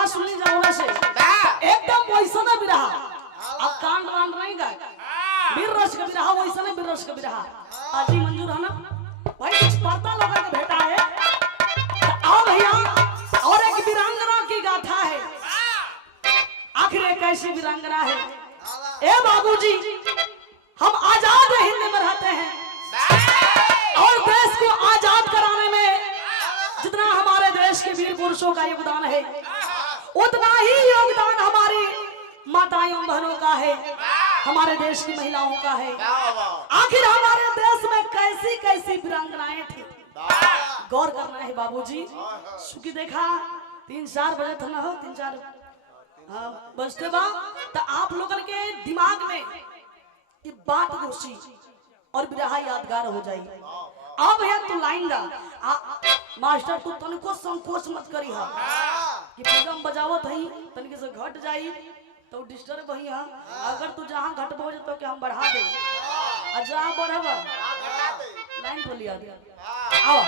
बिरहा सुननी जाओ से एकदम वैसा ना बिरहा अब कांड वांड नहीं गए बीर रस का बिरहा वैसा नहीं बीर रस का बिरहा आजी मंजूर है ना भाई कुछ पढ़ता लोगों को भेटा है तो आओ भैया और एक वीरांगना की गाथा है आखिर एक ऐसी वीरांगना है ए बाबूजी हम आजाद हिंद में रहते हैं और देश को आजाद कराने में जितना हमारे देश के वीर पुरुषों का योगदान है उतना ही योगदान हमारी माताओं बहनों का है हमारे देश की महिलाओं का है आखिर हमारे देश में कैसी कैसी वीरांगनाएं थी गौर करना है बाबूजी क्योंकि देखा 3-4 बजे था ना हो 3-4 बजते बा तो आप लोगों के दिमाग में ये बात घुसी और बिरहा यादगार हो जाई अब भैया तू लाइन दा मास्टर तू तनिको संकोच मत करी हा कि प्रोग्राम बजावत हई तनिके से घट जाई तो डिस्टर्ब भई हा अगर तू जहां घटबो तो कि हम बढ़ा दे आ जहां बढ़बा लाइन पर लिया दे आओ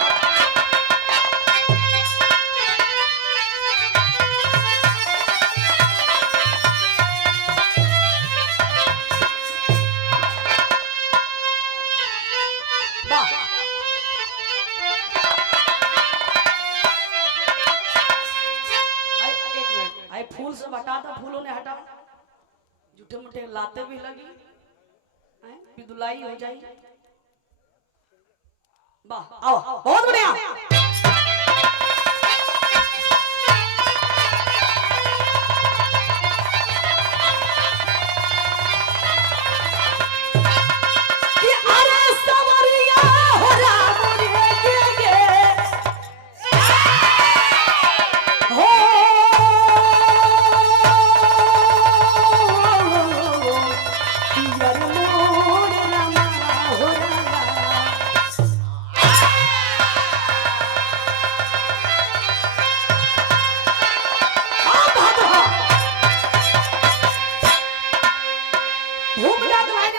फूल सब हटाता फूलों ने हटा झूठे मूठे लाते भी लगी पिदुलाई हो जाए वाह आओ बहुत बढ़िया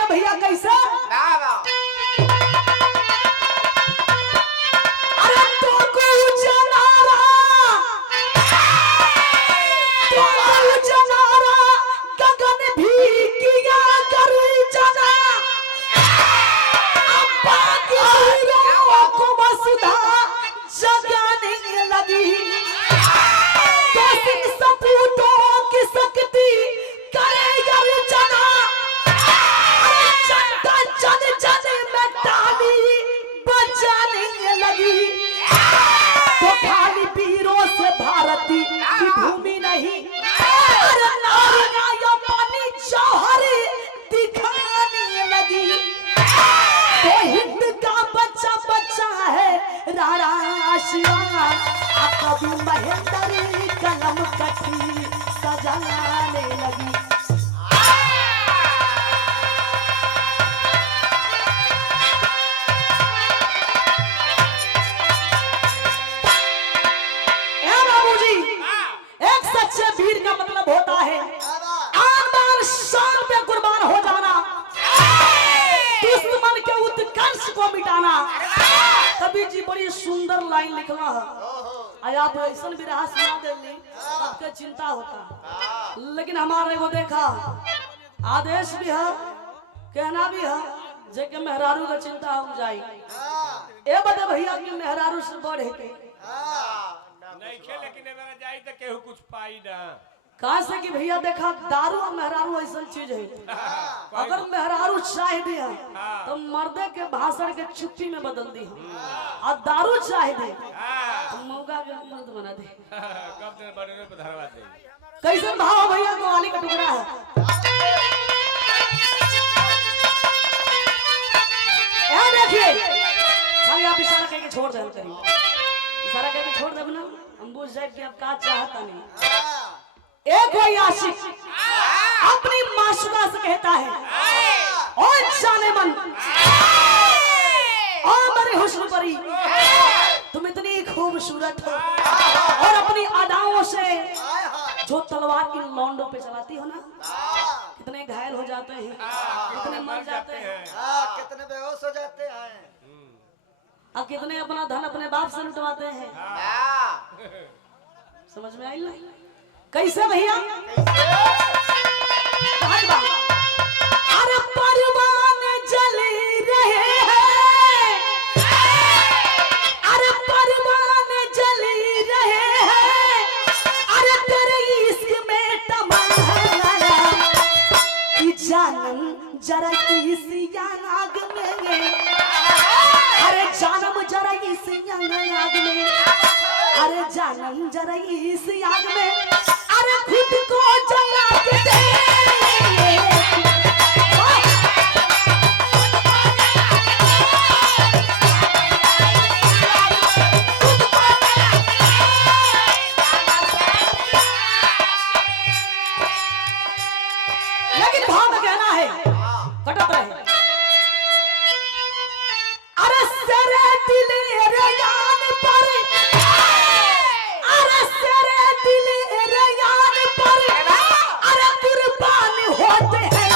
भैया कैसा अरे तो जनारा गगन भी किया कर जना को वसुधा जगाने लगी तो सिंह सपूतों की शक्ति करे जना जन जन में ताली बजाने लगी तो खाली वीरों से भारती की भूमि नहीं अरे नारियां या पानी जौहरी दिखाने लगी तो हिंद का बच्चा बच्चा है राणा शिवा कभी महेंद्र कलम कठी सजाने लगी वीर का मतलब होता है आन बान शान पे कुर्बान हो जाना दुश्मन के उत्कर्ष को मिटाना कभी जी बड़ी सुंदर लाइन लिखना है आप ऐसा भी रहा सुना देली आपके चिंता होता लेकिन हमारे को देखा आदेश भी है कहना भी है जे के मेहरारू का चिंता हो जाए ए बदे भैया के मेहरारू से बढ़े के नहीं खे लेकिन मेरा जाई तो केहू कुछ पाई ना कहां से कि भैया देखा दारू और मेहरारू ऐसा चीज है अगर मेहरारू चाह दिया तो मर्दे के भाषण के चुप्पी में बदल दी और दारू चाह दे तो मौका के मर्द बना दे कब दिन बड़े पे धरवा दे कैसे भाव भैया को वाली का टुकड़ा है ये देखिए खाली आप इशारा करके छोड़ दे करिए इशारा करके छोड़ दे ना हम बुझ जाए कि अब का चाहता नहीं एक कोई आशिक अपनी माशुका से कहता है ओ जाने मन ओ मेरी हुस्न परी तुम इतनी खूबसूरत हो और अपनी अदाओं से जो तलवार इन लौंडों पे चलाती हो ना कितने घायल हो जाते हैं कितने मर जाते हैं कितने बेहोश हो जाते हैं अब कितने अपना धन अपने बाप से लुटवाते हैं समझ में आई ना कैसे भैया? अरे परवान जली रहे हैं, अरे परवान जली रहे हैं, अरे तेरे इश्क में तमाशा कि जानम जरा इसी आग में, अरे जानम जरा इसी आग में, अरे जानम जरा इसी आग में, अरे खुद को जला के दे। लेकिन भाव में कहना है कटत रहे, अरे सरे दिल रे यान पर, अरे सरे दिल रे यान पर, अरे कुर्बान होते हैं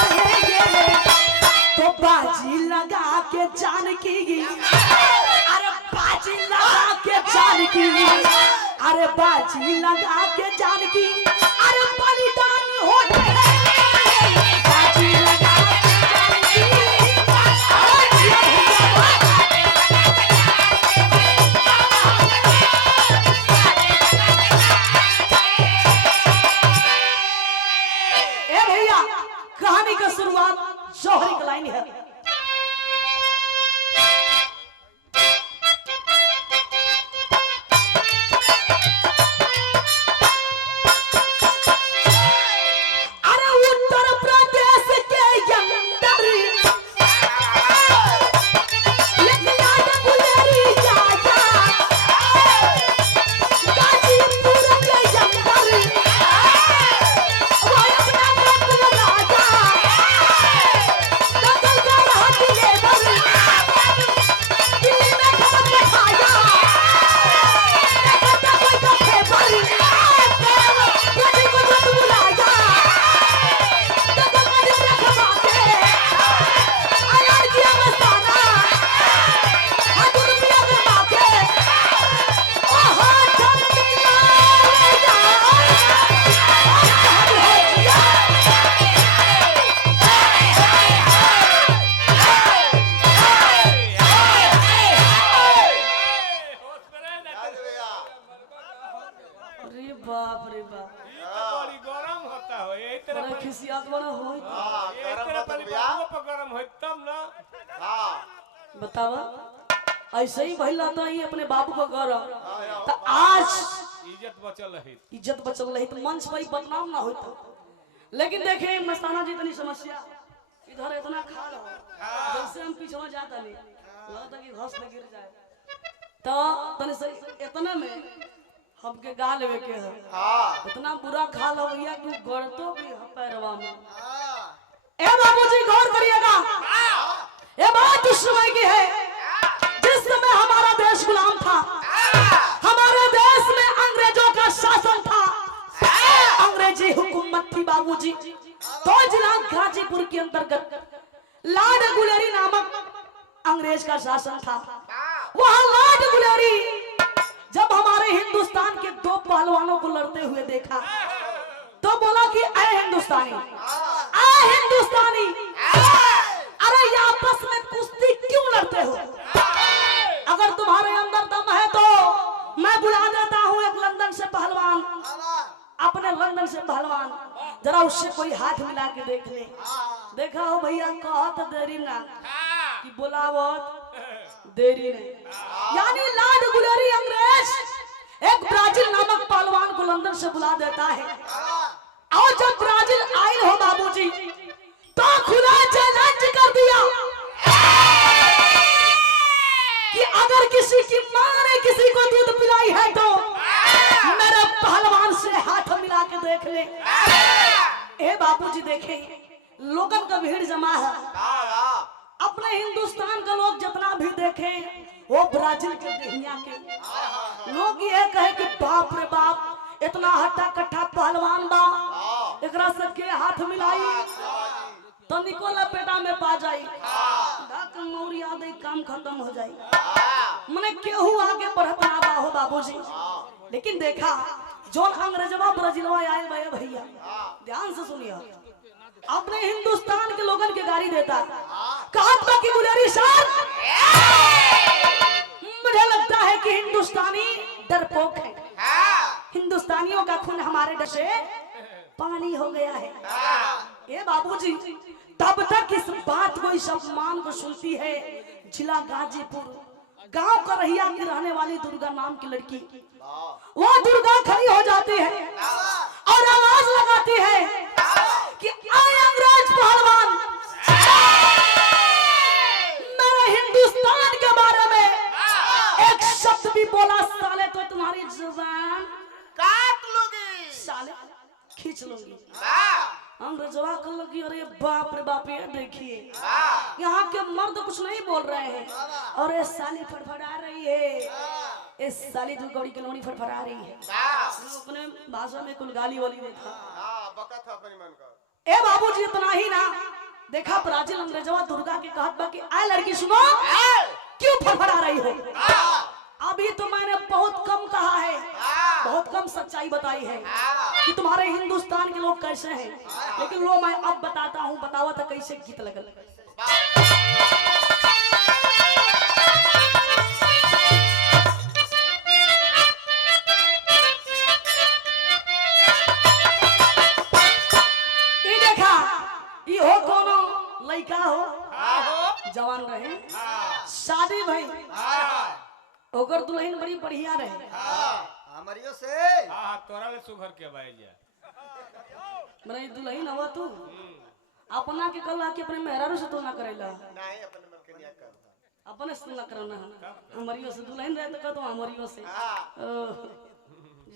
तो बाजी लगा के जान की, अरे बाजी लगा के जान की, अरे बाजी लगा के जान की, अरे बलिदान होते हैं बाजी लगा के जान की। ए भैया कहानी का शुरुआत शोहरी की लाइन है। अरे उत्तर प्रदेश के अंदर एक लाड गुलेरी राजा, गाजीपुर के अंदर वो अपना मंगल राजा, दंगल का राह दिले बर, दिल्ली में खबर में खाया, देखता कोई कफे पर, गाजी को जो बुलाया, दंगल का दिन रखवा के, अयार किया मस्ताना, हाथ रुपया करवा के, ओहो धन मिला होश में रहे ना। अरे बाप रे बाप, ये तो बड़ी गरम होता हो, यही तरह बड़ा खिसियात बना हो। यही तरह पर बाबू पर गरम हो तब ना। बतावा ऐसे ही भइल रहता ही अपने बाबू को गौरव, तो आज इज्जत बचल रही। इज्जत बचल रही तो मंच पर ही बदनाम ना होता। लेकिन देखे मस्ताना जी इतनी समस्या इधर इतना खा रहा, जैसे हम पीछे जाता नहीं लगता कि घास में गिर जाए, तो तने से इतना में हमके गा लेवे के है, इतना बुरा खा लो भैया कि गड़तो भी है पैरवा में। ए बाबूजी गौर करिएगा, ये बात उस समय की है जिस समय हमारा देश गुलाम था, हमारे देश में अंग्रेजों का शासन था, अंग्रेजी हुकूमत थी बाबूजी। तो जिला गाजीपुर के अंतर्गत लाड गुलेरी नामक अंग्रेज का शासन था। वहां लाड गुलेरी जब हमारे हिंदुस्तान के दो पहलवानों को लड़ते हुए देखा तो बोला कि ऐ हिंदुस्तानी, ऐ हिंदुस्तानी, अरे ये आपस में कुश्ती क्यों लड़ते हो? अगर तुम्हारे अंदर दम है तो मैं बुला देता हूँ एक लंदन से पहलवान, अपने लंदन से पहलवान, जरा उससे कोई हाथ मिला के देख ले। देखा हो भैया, कहत देरी ना कि बुलावत देरी नहीं। यानी लाड गुलेरी अंग्रेज एक ब्राजील नामक पहलवान को लंदन से बुला देता है, और जब ब्राजील आयल हो बाबूजी तो खुदा चैलेंज कर दिया कि अगर किसी की मां ने किसी को दूध पिलाई है तो मेरे पहलवान से हाथ मिला के देख ले। ए बाबूजी देखे लोगन का भीड़ जमा है, अपने हिंदुस्तान का लोग जितना भी देखे वो ब्राजील के देहिया के लोग ये कहे कि बाप रे बाप इतना हट्टा कट्ठा पहलवान बा, एकरा से के हाथ मिलाई तो निकोला पेटा में पा जाई, ढाक मौरी आदि काम खत्म हो जाई, मने केहू आगे बढ़त ना बा हो बाबूजी। लेकिन देखा जोन अंग्रेजवा ब्राजीलवा आए अपने हिंदुस्तान के लोगन के गाली देता। कहा था कि गुलेरी साहब मुझे लगता है कि हिंदुस्तानी डरपोक है, हिंदुस्तानियों का खून हमारे डर से पानी हो गया है। ये बाबूजी तब तक इस बात को, इस अपमान को सुनती है जिला गाजीपुर गांव का रहिया की रहने वाली दुर्गा नाम की लड़की। वो दुर्गा खड़ी हो जाती है और आवाज लगाती है कि आए अंग्रेज पहलवान, मेरे हिंदुस्तान के बारे में एक शब्द भी बोला साले तो तुम्हारी जुबान काट लूंगी, साले खींच लूंगी। अंग्रेजवा कर लगी, अरे बाप रे बाप, ये देखिए यहाँ के मर्द कुछ नहीं बोल रहे हैं और ये साली फड़फड़ा रही है, इस साली तू गौड़ी की लोनी फड़फड़ा रही है। अपने भाषा में कुल गाली वाली देखा। ए बाबूजी इतना ही ना देखा, ब्राजील अंग्रेजवा दुर्गा के कहत बा कि आए लड़की सुनो, क्यों फड़फड़ा रही हो? अभी तो मैंने बहुत कम कहा है, बहुत कम सच्चाई बताई है कि तुम्हारे हिंदुस्तान के लोग कैसे हैं, लेकिन लो मैं अब बताता हूँ, बतावा तो कैसे गीत लगल। ये देखा, ये हो कोनो लड़का हो, जवान रहे, शादी भई, ओकर दुल्हन बड़ी बढ़िया रहे। हमारियों से तोरा ले सुघर के बाइलिया मेरी दुल्हन हवा तू अपना के कल आके अपने मेहरारू से तो ना करेला, नहीं अपने मन के निया कर, अपने से ना करना, हमारियों से दुल्हन रहे तो कहतो हमारियों से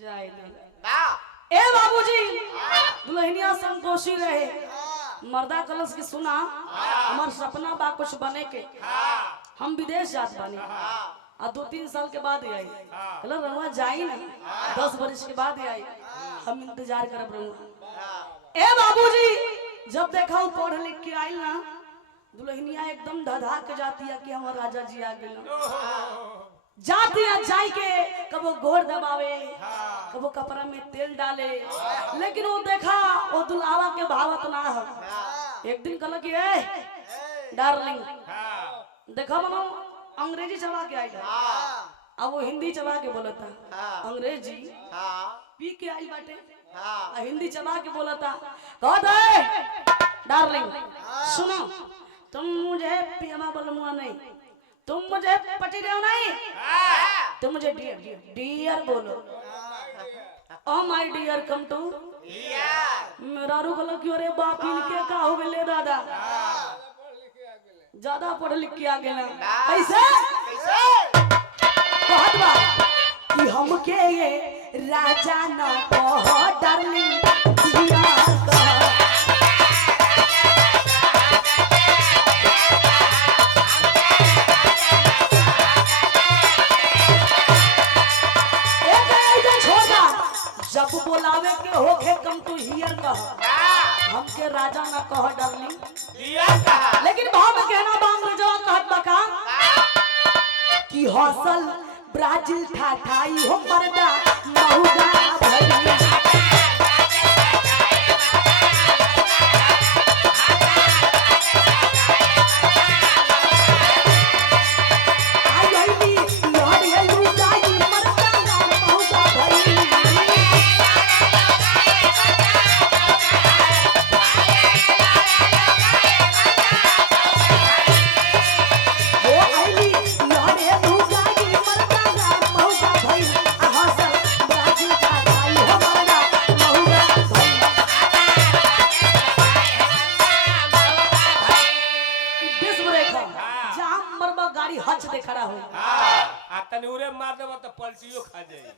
जाए दे। ए बाबूजी दुल्हनिया संतोषी रहे, मर्दा कलश की सुना हमार सपना बा कुछ बने के, हम विदेश जात बानी और 2-3 साल के बाद आई, कहला रहुआ जाई ना 10 वर्ष के बाद आई, हम इंतजार करब रहुआ। ए बाबूजी जब देखा वो पढ़ लिख के आइल ना, दुल्हनिया एकदम धधा के जाती है कि हमार राजा जी आ गए, जाती है जाई के कबो गोड़ दबावे, कबो कपड़ा में तेल डाले, लेकिन वो देखा वो दुल्हावा के भावत ना है। एक दिन कहला कि ए डार्लिंग, देखा मनो अंग्रेजी चला के आई, अब वो हिंदी चला के बोला था, अंग्रेजी पी के आई बाटे, हिंदी चला के बोला था, डार्लिंग सुनो, तुम मुझे पियमा बलमुआ नहीं, तुम मुझे पटी रहे हो नहीं, तुम मुझे डियर डियर बोलो। Oh my dear come to मेरा रू बोला कि अरे बाप इनके का हो गए दादा, ज्यादा पढ़ लिख के आ गए ना, कैसे कहत बा कि हमके ये राजा ना कहो डार्लिंग दिया कहो, जब बोलावे के होके कम टू हियर कहो, हमके राजा ना कहो डार्लिंग, लेकिन भाव में कहना बांग में जवाब कहत बका कि हौसल ब्राजील ठाठाई हो पर्दा महुगा भई, पलटियो खा जाए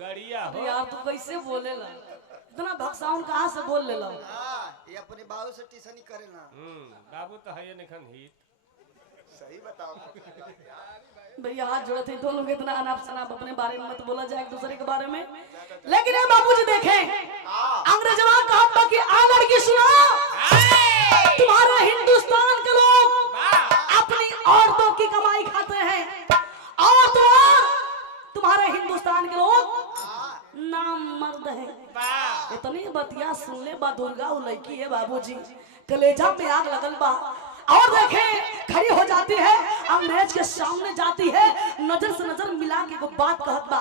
गड़िया हो। यार तू कैसे बोलेला, इतना भक्साउन कहाँ से बोल लेला? ये अपने बाबू से टिसनी करेला। बाबू तो है निखन ही सही बताओ भैया, हाथ जोड़े थे दोनों के, इतना अनाप शनाप अपने बारे में मत बोला जाए एक दूसरे के बारे में। लेकिन ये बाबूजी देखें, अंग्रेजवा कहा कि आ लड़की सुनो, तुम्हारे हिंदुस्तान के लोग अपनी औरतों की कमाई खाते हैं और तुम्हारे हिंदुस्तान के लोग नाम मर्द हैं, इतनी बतिया सुन ले बा दुर्गा वो लड़की है बाबूजी कलेजा में आग लगल बा और देखे खड़ी हो जाती है अंग्रेज के सामने जाती है नजर से नजर मिला के वो बात कहत बा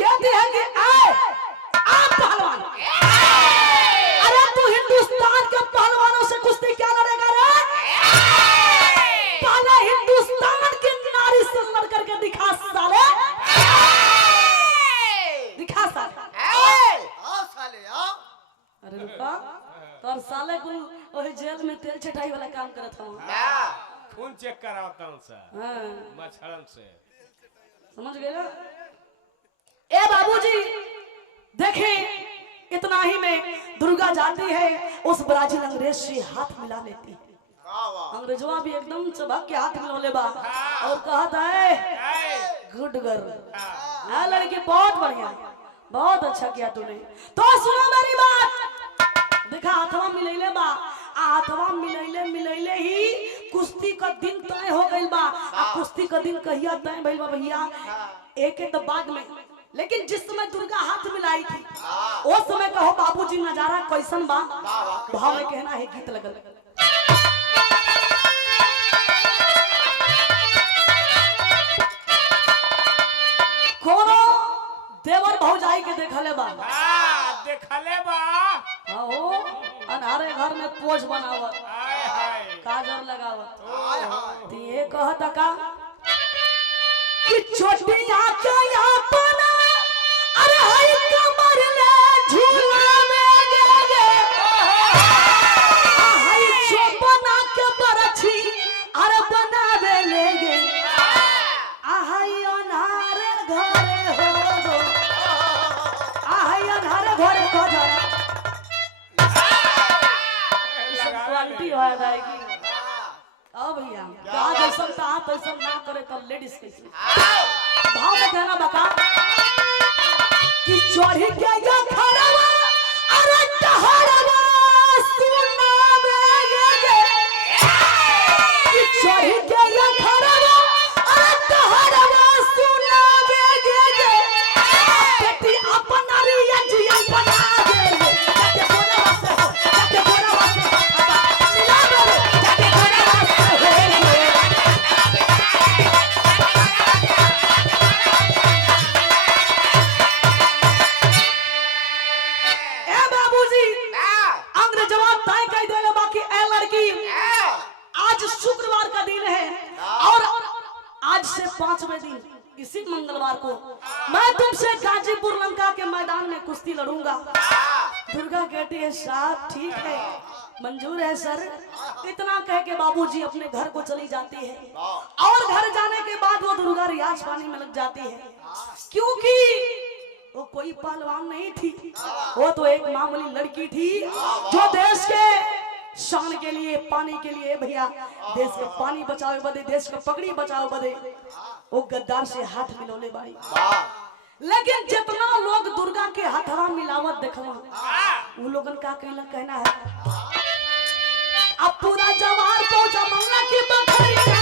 कहती है कि आ पहलवान अरे तू हिंदुस्तान के पहलवानों से कुश्ती क्या लड़ेगा रे पहले हिंदुस्तान की नारी से लड़ करके दिखा साले दिखा साले आओ साले आओ। अरे रुका तोर साले को ओही जेल में तेल छटाई वाला काम करत हूं खून चेक कराता हूं सर हां मछड़न से समझ गए ना ए बाबूजी देखें इतना ही में दुर्गा जाती है उस ब्राजील अंग्रेज से हाथ मिला लेती है अंग्रेजवा भी एकदम चबक के हाथ मिला बा और कहता है गुड गर्ल हां लड़की बहुत बढ़िया बहुत अच्छा किया तूने तो सुनो मेरी बात देखा हाथवा मिलैले बा हाथवा मिलैले ही कुश्ती का दिन तय हो गइल बा कुश्ती का दिन कहिया तय भइल बा भैया एक तो बाद में लेकिन जिस समय दुर्गा हाथ मिलाई थी उस समय कहो बाबूजी नजारा कैसन बा भाव में कहना है गीत लगल कोनो देवर भौजाई के देखले बा देखले बा हो अनारे घर में पोछ बनावत हाय हाय काजर लगावत हाय हाय। तो ये कहता का कि छोटिया के अपना अरे हाय कमर ले झूला में गे हाय चोपना के बरछी अरे बनावे ले गे हाय अनारे घरे हो गो हाय अनारे घरे को जा क्वालिटी हो जाएगी अब भैया का जैसा ता तैसा ना करे तो लेडीज कैसे भाव में कहना बका कि चढ़ी के ये खड़वा अरे टहरवा सुना में गे कि चढ़ी के ये खड़वा अरे टहरवा सुना में गे बेटी अपना रिया जी अपना दे जाके बोला वासे हो जाके बोला वासे मिला दे जाके बोला वासे हो ए बाबूजी अंग्रेजवा तय कह देले बाकी ए लड़की आज शुक्रवार का दिन है और आज से 5वें दिन इसी मंगलवार को मैं तुमसे गाजीपुर लंका के मैदान में कुश्ती लड़ूंगा दुर्गा कहती है साहब ठीक है मंजूर है सर इतना कह के बाबूजी अपने घर को चली जाती है और घर जाने के बाद वो दुर्गा रियाज पानी में लग जाती है क्योंकि वो कोई पहलवान नहीं थी वो तो एक मामूली लड़की थी जो देश के शान के लिए पानी के लिए भैया देश का पानी बचाओ बदे देश का पगड़ी बचाओ बदे वो गद्दार से हाथ मिलौले बाई लेकिन जितना लोग दुर्गा के हथवा मिलावत देखवा वो लोगन का कहना है अब पूरा जवार पहुंचा मंगला की बकरिया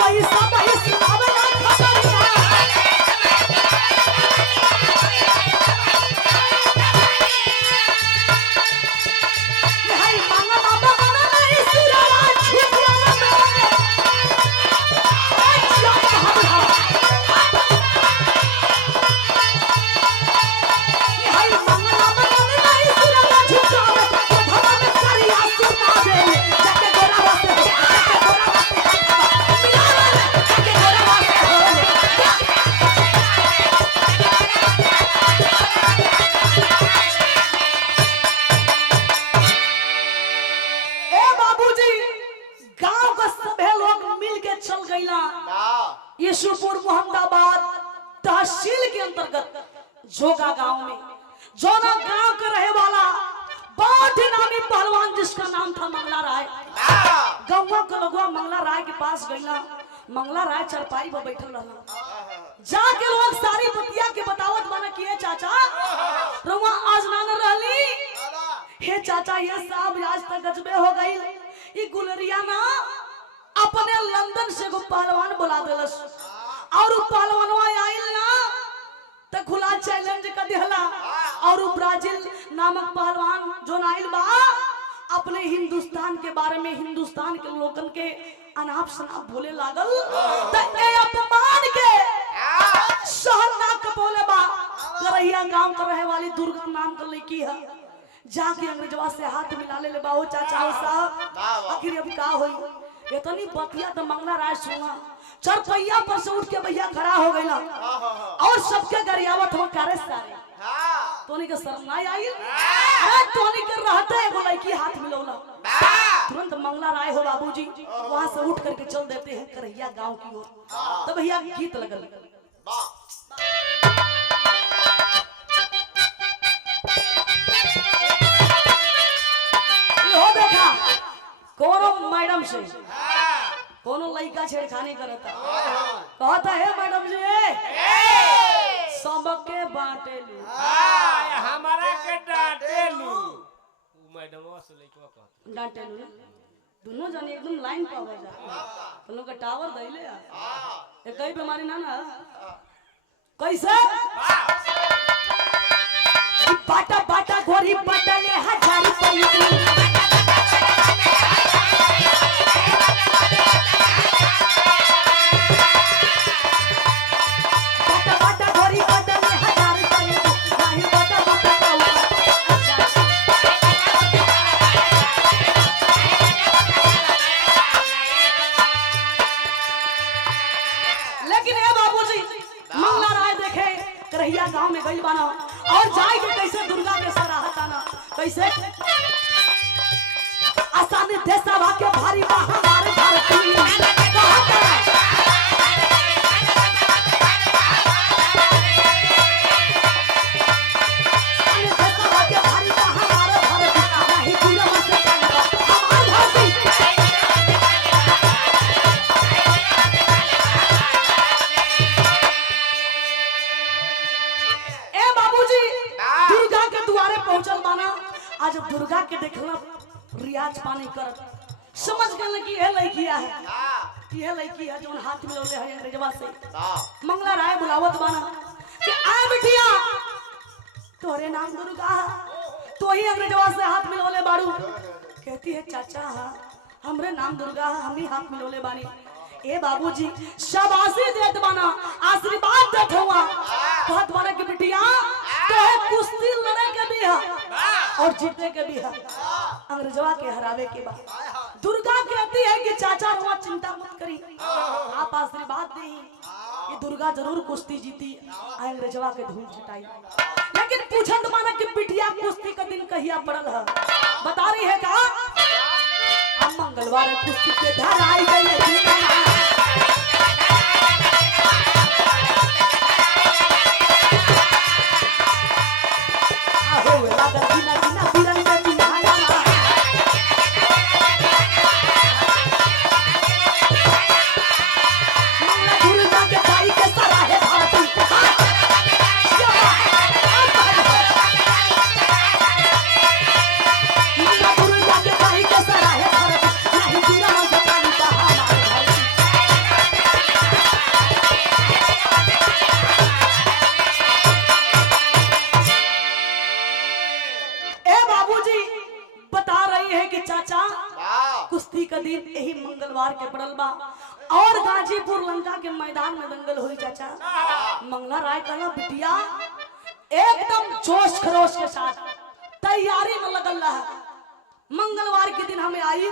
वही सब इस्लाम का खबरिया यशुपुर मोहम्मदाबाद तहसील के अंतर्गत जोगा गांव में जोगा गांव का रहे वाला बहुत ही नामी पहलवान जिसका नाम था मंगला राय गौवा के लोगवा मंगला राय के पास गईला मंगला राय चरपाई पर बैठल रहला जाके लोग सारी बतिया के बतावत माने किए चाचा रउआ आज ना रहली हे चाचा ये साहब आज तक गजबे हो गई ई गुलरिया ना अपने लंदन लंदन से एगो पहलवान बुला देलस और उ पहलवानवा आइल ना त खुला चैलेंज कर दिहला और उ ब्राजील नामक पहलवान जो आइल बा अपने हिंदुस्तान के बारे में हिंदुस्तान के लोगन के अनाप शनाप बोले लागल त ए अपमान के सहन ना के बोले बा करैया गांव का रहे वाली दुर्गा नाम का लड़की है जाके अंग्रेजवा से हाथ मिला ले बा ओ चाचा ओ साहब आखिर अब का होई इतनी बतिया तो मंगला राय सुना चरपैया पर से उठ के भैया खड़ा हो गइला और सबके गरियावत हो करे सारे तोनी के शर्म नहीं आई अरे तोनी के रहते एगो लड़की हाथ मिलौला तुरंत मंगला राय हो बाबूजी वहां से उठ करके चल देते हैं करैया गांव की ओर तो भैया गीत लगल हो देखा कोनो मैडम से कोनो लड़का छेड़खानी करता कहता है मैडम जी सबके बांटेलू हमारा के डांटेलू मैडमवा से लइकवा कहत डांटेलू ना दोनों जन एकदम लाइन पर हो जा हम लोग का टावर दैले ये कई बीमारी ना ना कैसे बाटा बाटा गोरी बटले 1000 रुपया गांव में गई बना और जाए के कैसे दुर्गा के सराहता ना कैसे आसानी देशवा के भारी बा हमारे धरती आज दुर्गा के देखना रियाज पानी कर समझ गए कि यह लड़किया है यह लड़की है जो हाथ में लोले है अंग्रेजवा से मंगला राय बुलावत बाना कि आ बिटिया तोरे नाम दुर्गा तो ही अंग्रेजवा से हाथ में लोले बाड़ू कहती है चाचा हमरे नाम दुर्गा हम ही हाथ में लोले बानी ए बाबूजी शाबाशी देत बाना आशीर्वाद देत हुआ बहुत बड़ा की बिटिया तो है कुश्ती लड़े के भी है और जीतने के भी है अंग्रेजवा के हरावे के बाद दुर्गा कहती है कि चाचा हुआ चिंता मत करी आप आशीर्वाद दी ये दुर्गा जरूर कुश्ती जीती अंग्रेजवा के धूल छटाई लेकिन पूछत माना कि बिटिया कुश्ती का दिन कहिया पड़ल है बता रही है का हम मंगलवार कुश्ती के घर आई गई कुश्ती का दिन यही मंगलवार के पड़ल बा और गाजीपुर लंका के मैदान में दंगल हुई चाचा मंगला राय कहला बिटिया एकदम जोश खरोश के साथ तैयारी में लगल रहा मंगलवार के दिन हमें आई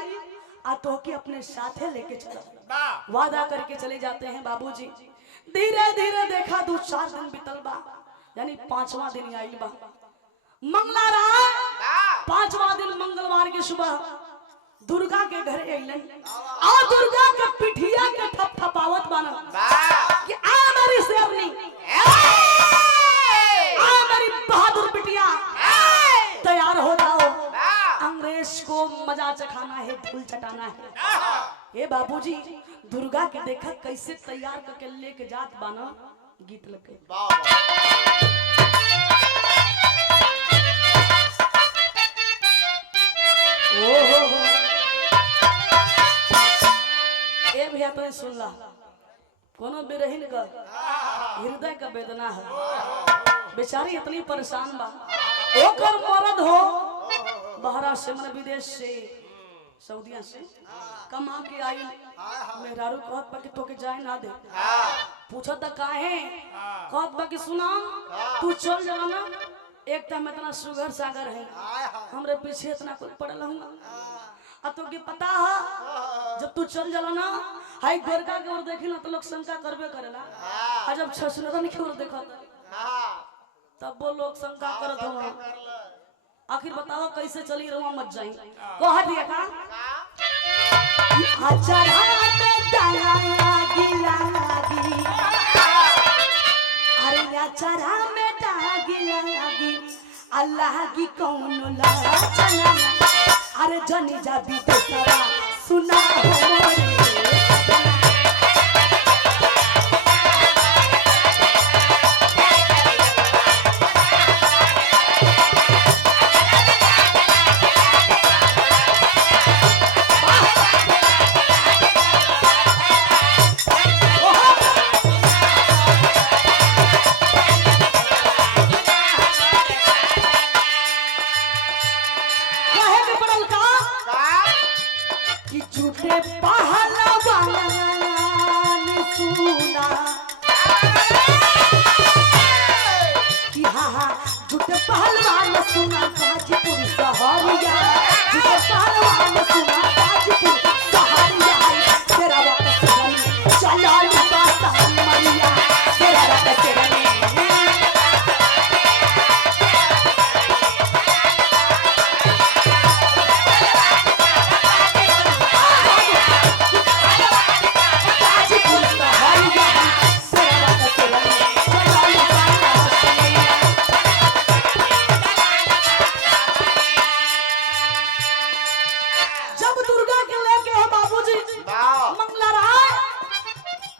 आ तो के अपने साथे लेके चलो वादा करके चले जाते हैं बाबूजी धीरे धीरे देखा 2-4 दिन बीतल बा यानी 5वां दिन आई बा मंगला राय 5वां दिन मंगलवार के सुबह दुर्गा के घर अइलन और दुर्गा के पिठिया के थपथपावत बना कि आ मेरी शेरनी आ मेरी बहादुर बिटिया तैयार हो जाओ अंग्रेज को मजा चखाना है धूल चटाना है ये बाबूजी दुर्गा के देखा कैसे तैयार करके लेके जात बाना गीत लग गए ए भैया तो सुन ला कोनो बिरहिन का हृदय का वेदना है बेचारी इतनी परेशान बा ओकर मर्द हो बाहर से मन विदेश से सऊदिया से कमा के आई मेहरारू कहत बा कि तोके जाए ना दे पूछत काहे कहत बा कि सुना तू चल जाला ना एक टाइम इतना सुगर सागर है हमरे पीछे इतना कुछ पड़ल हूँ अब तो के पता है जब तू चल जाला ना हाई गोरका के ओर देखी ना तो लोग शंका करबे करेला आ जब छसुरन के ओर देखत तब वो लोग शंका करत हो आखिर बताओ कैसे चली रहुआ मत जाई कह दिया का हजारा में डाला लागी अरे हजारा में डाला लागी अल्लाह की कौन ला चला अरे जनी जा भी तेरा सुना हो मोरे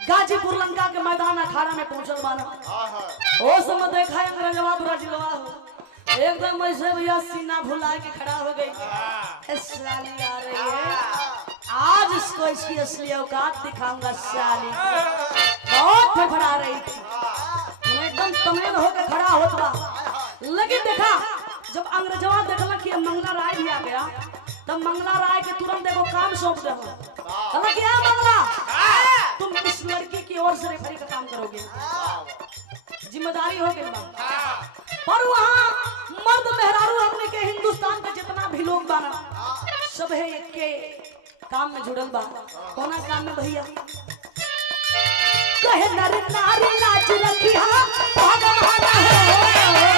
गाजीपुर लंका के मैदान अखाड़ा में पहुंचल बाना ओ समय देखा अंग्रेजवा ब्राजीलवा एकदम ऐसे भैया सीना भुला के खड़ा हो गई साली आ रही है आज इसको इसकी असली औकात दिखाऊंगा साली बहुत फड़फड़ा रही थी एकदम तमेल होकर खड़ा होत बा लेकिन देखा जब अंग्रेजवा देखला कि मंगला राय भी आ गया तब मंगला राय के तुरंत एगो काम सौंप दे कहला कि मंगला तुम इस लड़की की ओर से रेफरी का काम करोगे जिम्मेदारी हो गई पर वहाँ मर्द मेहरारू अपने के हिंदुस्तान का जितना भी लोग बाना सब है एक के काम में जुड़ल बा कोना काम में भैया कहे नर नारी लाज रखिया भगवान हो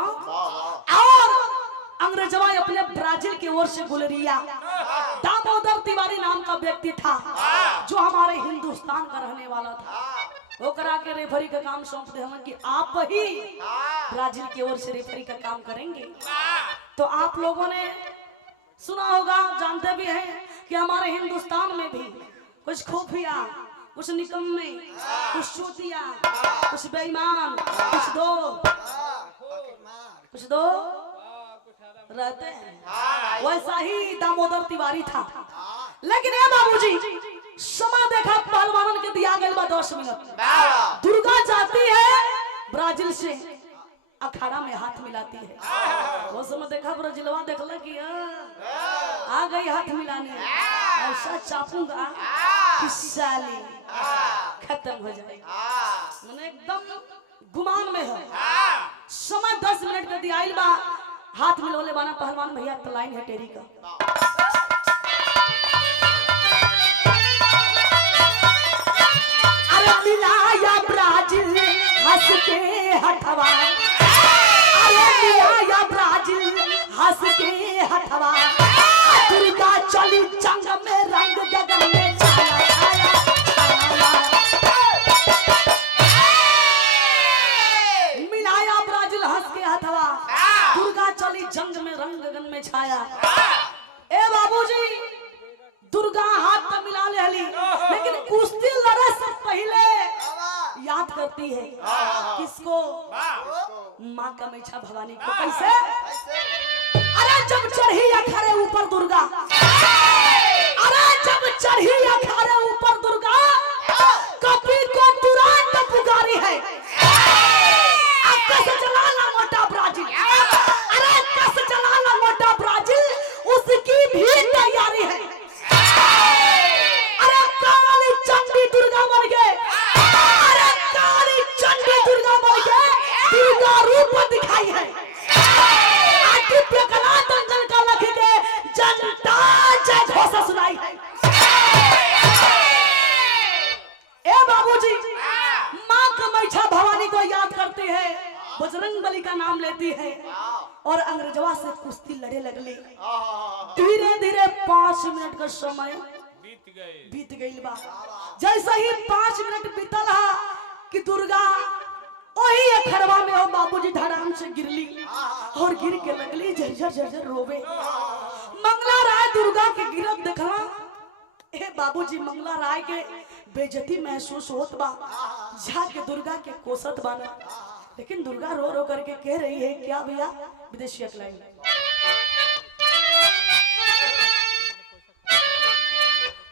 और अंग्रेजवा अपने ब्राजील की ओर से गुलरिया दामोदर तिवारी नाम का व्यक्ति था जो हमारे हिंदुस्तान का रहने वाला था वो करा के रेफरी का काम सौंप दे हम कि आप ही ब्राजील की ओर से रेफरी का काम करेंगे। तो आप लोगों ने सुना होगा जानते भी हैं कि हमारे हिंदुस्तान में भी कुछ खुफिया कुछ निकम्मे कुछ चूतिया कुछ बेईमान कुछ दो रहते हैं वैसा ही दामोदर तिवारी था। लेकिन ये बाबूजी समय देखा पहलवानन के दिया गया 10 मिनट दुर्गा जाती है ब्राजील से अखाड़ा में हाथ मिलाती है वो समय देखा ब्राजीलवा देखला कि आ गई हाथ मिलाने चापूंगा कि साली खत्म हो जाएगी। मैंने एकदम गुमान में है। समय 10 मिनट के दिया बा, हाथ मिलोले बाना पहलवान भैया तो लाइन है टेरी का। अरे मिलाया ब्राजील हंस के हथवा, अरे मिलाया ब्राजील हंस के हथवा, दुर्गा चली जंग में रंग गगन में छाया। मिलाया ब्राजील हंस के हथवा, दुर्गा चली जंग में रंग गगन में छाया। ए बाबूजी दुर्गा हाथ में मिला लेली, लेकिन कुश्ती लड़े से पहले याद करती है किसको? माँ कामाख्या भवानी को। कैसे? अरे जब चढ़ी अखाड़े ऊपर दुर्गा, अरे जब चढ़ी अखाड़े ऊपर दुर्गा, कपी को तुरंत पुकारी है, कस चलाना मोटा ब्राजील, अरे कस चलाना मोटा ब्राजील, उसकी भी तैयारी है। अरे काली चंडी दुर्गा बन गए, अरे काली चंडी दुर्गा बन गए, दुर्गा रूप दिखाई है। दिव्य कला दंगल का लख के जनता जय घोषा सुनाई है। ए बाबूजी माँ कामाख्या भवानी को याद करती है, बजरंग बली का नाम लेती है और अंग्रेजवा से कुश्ती लड़े लगली। धीरे धीरे 5 मिनट का समय बीत गई बा। जैसे ही 5 मिनट बीतल कि दुर्गा वही अखड़वा में हो बाबूजी धड़ाम से गिरली और गिर के लगली झरझर झरझर रोवे। मंगला राय दुर्गा के गिरत देखला, ए बाबूजी मंगला राय के बेइज्जती महसूस होत बा, जाके दुर्गा के कोसत बाना। लेकिन दुर्गा रो रो करके कह रही है क्या भैया? विदेशी अकलाई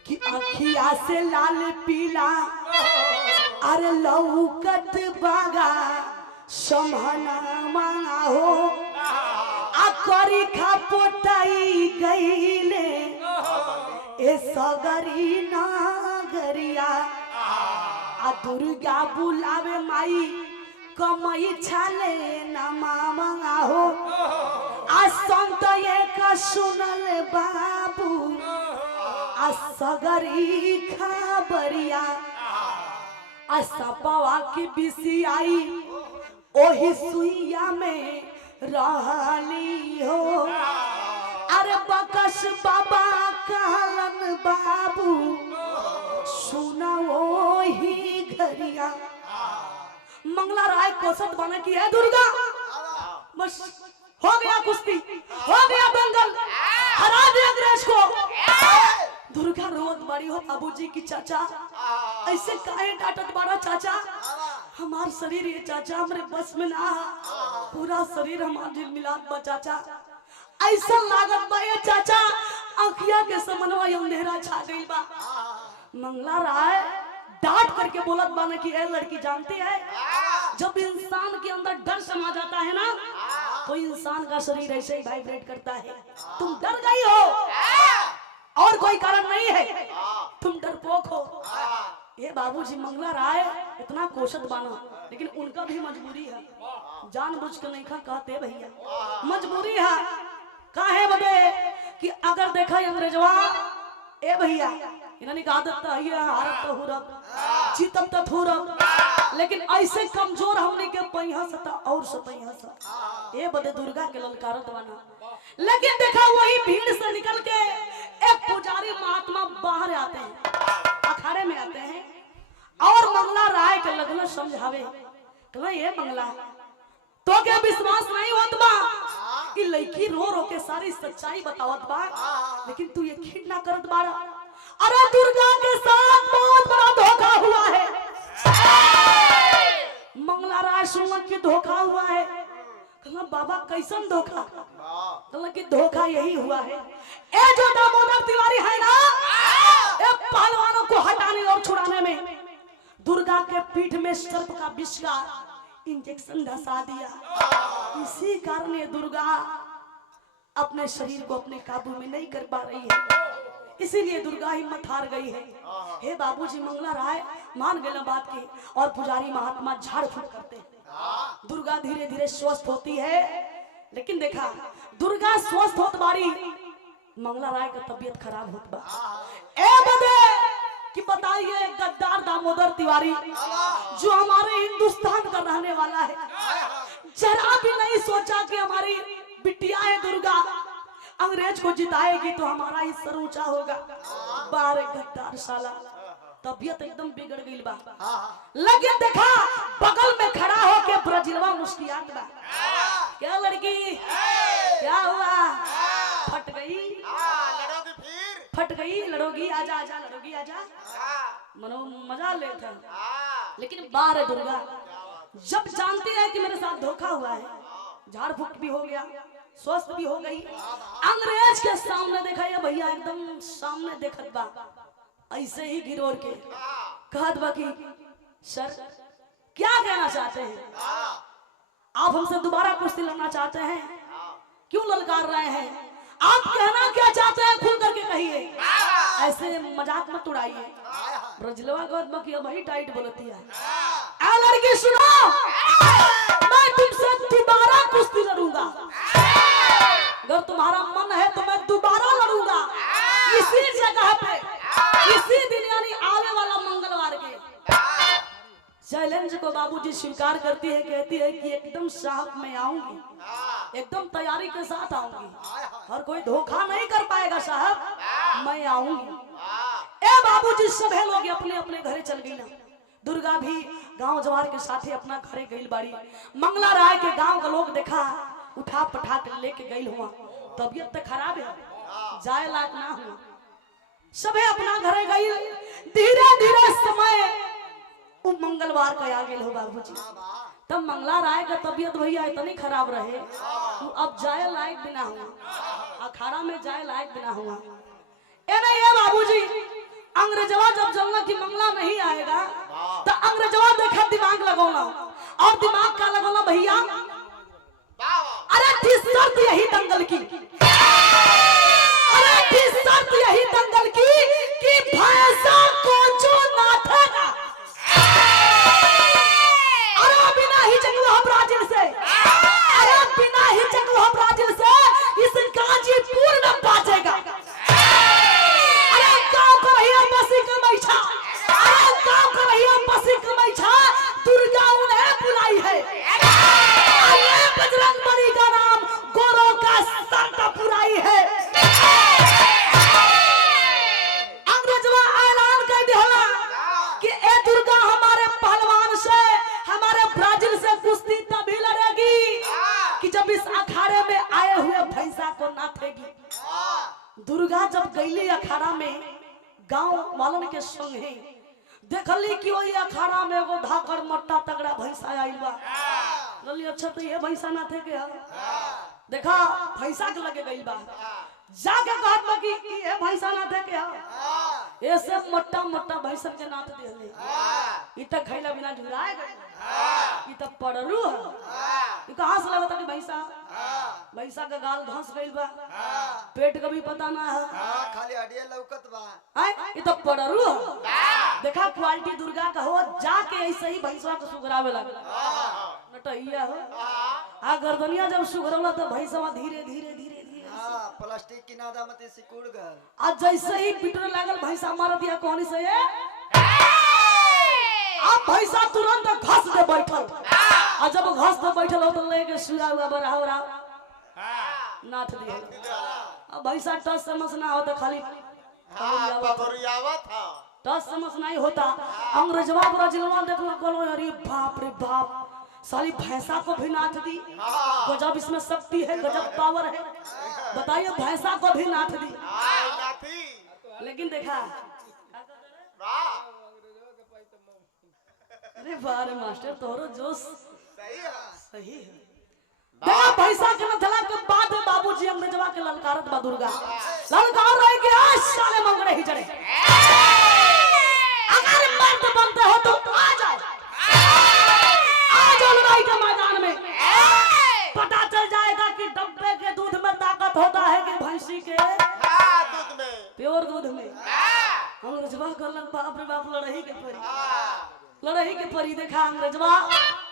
कि आँखिया से लाल पीला, अरे लौकत बागा समहना मांगा हो, आ करी खा पोताई गईले ए सगरी नागरिया। आ दुर्गा बुलावे माई कमई छाले ना मांगा हो, आ संत एक सुनल बाबू, आ सगरी खबरिया। सपवा की बिसी आई ओही सुइया में रहली हो, अरे बकस बाबा कहलन बाबू सुना ओही घरिया। मंगला राय कोसत बना की है दुर्गा, बस हो गया कुश्ती, हो गया दंगल, हरा दिया अंग्रेज को। दुर्गा रोत बड़ी हो बाबूजी की चाचा ऐसे काहे डांटत बाड़ा चाचा? हमार शरीर ये चाचा हमरे बस में ना, पूरा शरीर हमार झिलमिलात बा चाचा। ऐसा लागत बा ये चाचा आँखिया के समनवा अंधेरा छा गई बा। मंगला राय डांट करके बोलत बाना कि ए लड़की जानती है जब इंसान के अंदर डर समा जाता है ना तो इंसान का शरीर ऐसे ही वाइब्रेट करता है। तुम डर गई हो और कोई कारण नहीं है, तुम डरपोक हो। ये बाबूजी मंगला राय इतना कोशत बाना, लेकिन उनका भी मजबूरी है, जानबूझ के नहीं कहते भैया, मजबूरी है। काहे बदे कि अगर देखा अंग्रेजवा ए भैया इन्होंने कहा देता है हारत तो हुरब जीतब तो थुरब, लेकिन ऐसे कमजोर हमने के पहिया सता और सतैया सा ए बदे दुर्गा के ललकारत बना। लेकिन देखा वही भीड़ से निकल के एक पुजारी महात्मा बाहर आते हैं, अखाड़े में आते हैं और मंगला राय के लगन समझावे, कहला ये मंगला तो क्या विश्वास नहीं होत बा कि लड़की रो रो के सारी सच्चाई बतावत बा, लेकिन तू यकीन ना करत बाड़ा। अरे दुर्गा के साथ बहुत बड़ा धोखा हुआ है। मंगला राय सुन के धोखा हुआ है। कहला बाबा कैसन धोखा? कहला कि धोखा यही हुआ है, ए जो दामोदर तिवारी है ना, ए पहलवानों को हटाने और छुड़ाने में दुर्गा के पीठ में सर्प का विष का इंजेक्शन धसा दिया। इसी कारण ये दुर्गा अपने शरीर को अपने काबू में नहीं कर पा रही है। इसीलिए दुर्गा हिम्मत हार गई है। हे बाबूजी मंगला राय मान गए बात की और पुजारी महात्मा झाड़ फूक करते हैं। दुर्गा धीरे धीरे स्वस्थ होती है, लेकिन देखा दुर्गा स्वस्थ होत बारी मंगला राय का तबीयत खराब होत बा। ए बदे कि बताइए गद्दार दामोदर तिवारी जो हमारे हिंदुस्तान का रहने वाला है, जरा भी नहीं सोचा कि हमारी बिटिया है दुर्गा अंग्रेज को जिताएगी तो हमारा ही सर ऊंचा होगा। बारे गद्दार साला तबीयत एकदम बिगड़ गई बा। लेकिन देखा बगल में खड़ा होके ब्रजिलवा मुस्कुरात बा। क्या लड़की क्या हुआ? फट गई लड़ोगी फिर? फट गई लड़ोगी, आजा आजा लड़ोगी आजा, मनो मजा लेता। लेकिन बार दुर्गा जब जानती है कि मेरे साथ धोखा हुआ है, झाड़ फूक भी हो गया, स्वस्थ भी हो गई, अंग्रेज के सामने देखा ये भैया एकदम सामने देखत बा, ऐसे ही गिरोर के कहत बा कि सर क्या कहना चाहते हैं? आप हमसे दोबारा कुश्ती लड़ना चाहते हैं? क्यों ललकार रहे हैं? आप कहना क्या चाहते हैं खुल करके कहिए, ऐसे मजाक मत उड़ाइए। ब्रजलवा कहत बा कि भाई टाइट बोलती है। आ लड़की सुनो, मैं तुमसे दोबारा कुश्ती लड़ूंगा, अगर तुम्हारा मन है तो मैं दोबारा लड़ूंगा इसी जगह पे, इसी दिन यानी आने वाला मंगलवार के। चैलेंज को बाबूजी स्वीकार करती है, कहती है कि एकदम साहब मैं आऊंगी, एकदम तैयारी के साथ आऊंगी और कोई धोखा नहीं कर पाएगा साहब, मैं आऊंगी। ए बाबूजी सभी लोग अपने अपने घरे चल गई ना। दुर्गा भी गांव जवार के साथ अपना घरे गई बाड़ी। मंगला राय के गांव का लोग देखा उठा पठा के लेके गई हुआ, तबीयत तो खराब है, जाए लायक ना हुआ, सभी अपना घरे गई। धीरे धीरे समय वो मंगलवार का आ गए हो बाबूजी, तब मंगला राय का तबीयत भैया इतनी खराब रहे तो अब जाए लायक बिना हुआ, अखाड़ा में जाए लायक बिना हुआ। ए नहीं ये बाबूजी अंग्रेजवा जब जलना कि मंगला नहीं आएगा तो अंग्रेजवा देखा दिमाग लगौना, और दिमाग का लगौना भैया, अरे थी शर्त यही दंगल की, अरे थी शर्त यही दंगल की कि भैंसा को जो नाथेगा, अरे बिना ही जंगलो ब्राजील से, अरे बिना ही जंगलो ब्राजील से इस गाजीपुर में बाजेगा। अरे गांव को रही बसी कमैछा, अरे गांव को रही बसी कमैछा, दुर्गा उन्हें बुलाई है, अरे बजरंग बली का नाम गोरों का सर पुराई है। अंग्रेजवा ऐलान कर दिया कि ए दुर्गा हमारे पहलवान से, हमारे ब्राजील से कुश्ती तभी लड़ेगी कि जब इस अखाड़े में आए हुए भैंसा को नाथेगी। दुर्गा जब गईली अखाड़ा में गांव वालन के संगे देखली कि वही अखाड़ा में एगो धाकड़ मट्टा तगड़ा भैंसा आइल बा। बोली अच्छा तो ये भैंसा नाथे के देखा भैंसा के लगे गई बा, जाके कहत बा कि ये भैंसा नाथे के ऐसे मोटा मोटा भैंसा के नाथ देले, ई त खैला बिना झुराए गई, ई त पड़रू है, ई कहां से लगता कि भैंसा, भैंसा का गाल धंस गइल बा, पेट का भी पता ना है, खाली हड्डियां लौकत बा, ई त पड़रू है। देखा क्वालिटी दुर्गा का हो, जाके ऐसे ही भैंसा को सुगरावे लगा नटैया हो। आ गर्दनिया जब सुगरवला तो भैंसवा धीरे धीरे धीरे प्लास्टिक की नादा मत सिकुड़ गल, आज जैसे ही पिटने लागल भैंसा मार दिया कहानी से ये अब भैंसा तुरंत घस दे बैठल, और जब घस दे बैठल हो तो लेके सुया हुआ बड़ा हो रहा नाथ दिया। अब भैंसा टस समझ ना हो तो खाली टस समझ नहीं होता। अंग्रेजवा ब्राजीलवा देखो बोलो अरे बाप रे बाप, साली भैंसा को भी नाथ दी, गजब इसमें शक्ति है, गजब पावर है, बताइए भैंसा को भी नाथ दी। लेकिन देखा अरे बारे मास्टर तोरो जोश सही है। देखा भैंसा के नथला के बाद बाबूजी अंग्रेजवा के ललकारत बा दुर्गा, ललकार रहे कि आज साले मंगड़े ही जड़े, अगर मर्द बनते हो तो आ जाओ, लड़ाई के मैदान में पता चल जाएगा कि डब्बे के दूध में ताकत होता है कि भैंसी के दूध में, प्योर दूध कहलन बाप रे बाप लड़ही के परी, लड़ही के परी देखा अंग्रेजवा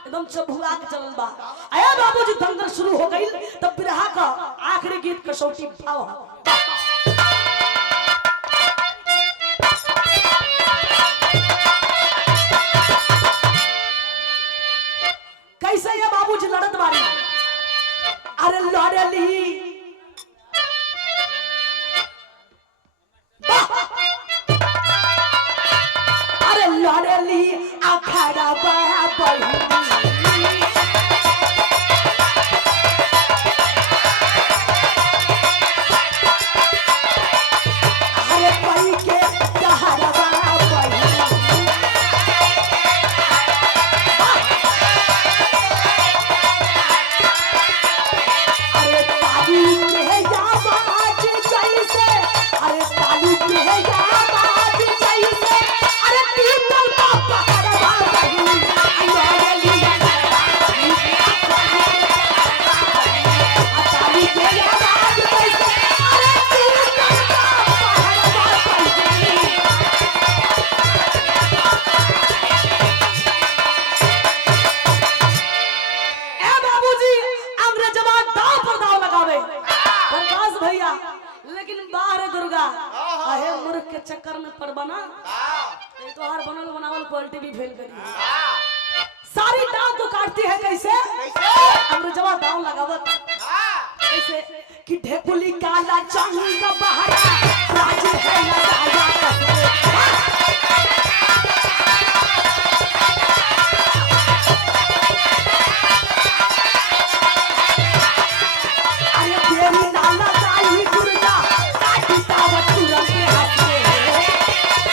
एकदम चबुआ के चलल बा। आया बाबूजी दंगल शुरू हो गई तब बिरहा का आखिरी गीत कसौटी भाव कैसे ये बाबूजी लड़त बारी। अरे लड़ली अरे लड़ली अखाड़ा बड़ा बहनी अरे पई के दहरा बड़ा बहनी अरे ताली के आवाज जैसे अरे ताली के आवाज जैसे अरे पीतल का पहरवा बहनी ताली के आवाज जैसे अरे पीतल का पहरवा बहनी। ए बाबूजी अंग्रेजवा दाव पर दाव लगावे प्रकाश भैया, लेकिन बाहर दुर्गा अहे मूर्ख के चक्कर में पड़बना ये तो हर बनल बनावल क्वालिटी भी फेल करी सारी दाव तो काटती है कैसे अंग्रेजवा दाव लगावत कैसे कि ढेकुली काला चंगा बहरा राज है लगाया कसरे अरे तेरी नाला काली दुर्गा काटी तावत तुरंत के हाथ में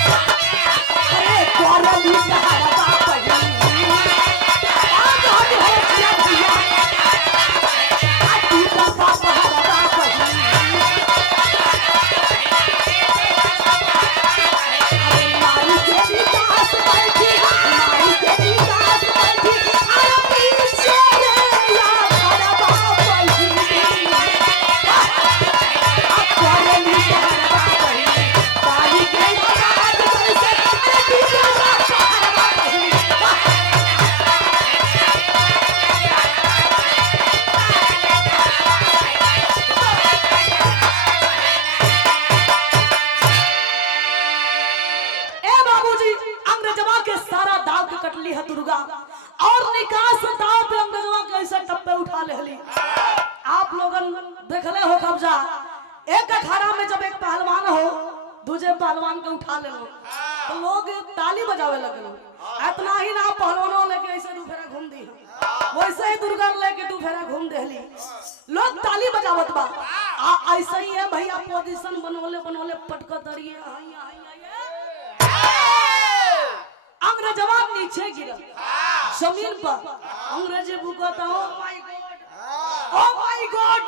अरे कोरली सहारा बापनी आज हो गया भैया आटी का सहारा बापनी अरे मारी तेरी दास बैठी मारी तेरी दास बैठी अरे पीछे रे या सहारा बापनी अब कोरली सहारा बापनी ताली के आवाज जैसे अरे पीछे रे सहारा बापनी। ए बाबूजी अंग्रेजवा के सारा दाव के कटली है दुर्गा और निकास दाव पे अंग्रेजवा के ऐसे टप्पे उठा लेली। आप लोगन देखले हो कब्जा एक अखाड़ा में जब एक पहलवान हो दूसरे पहलवान के उठा ले तो लोग ताली बजावे लगल। इतना ही ना पहलवानों लेके ऐसे दू फेरा घूम दी वैसे ही दुर्गा लेके दू फेरा घूम देली लोग ताली बजावत बा। ऐसे ही है भैया पोजीशन बनवले बनवले पटक दड़िए अंग्रेजवा नीचे गिरा जमीन पर अंग्रेजी बुकता ओ माय गॉड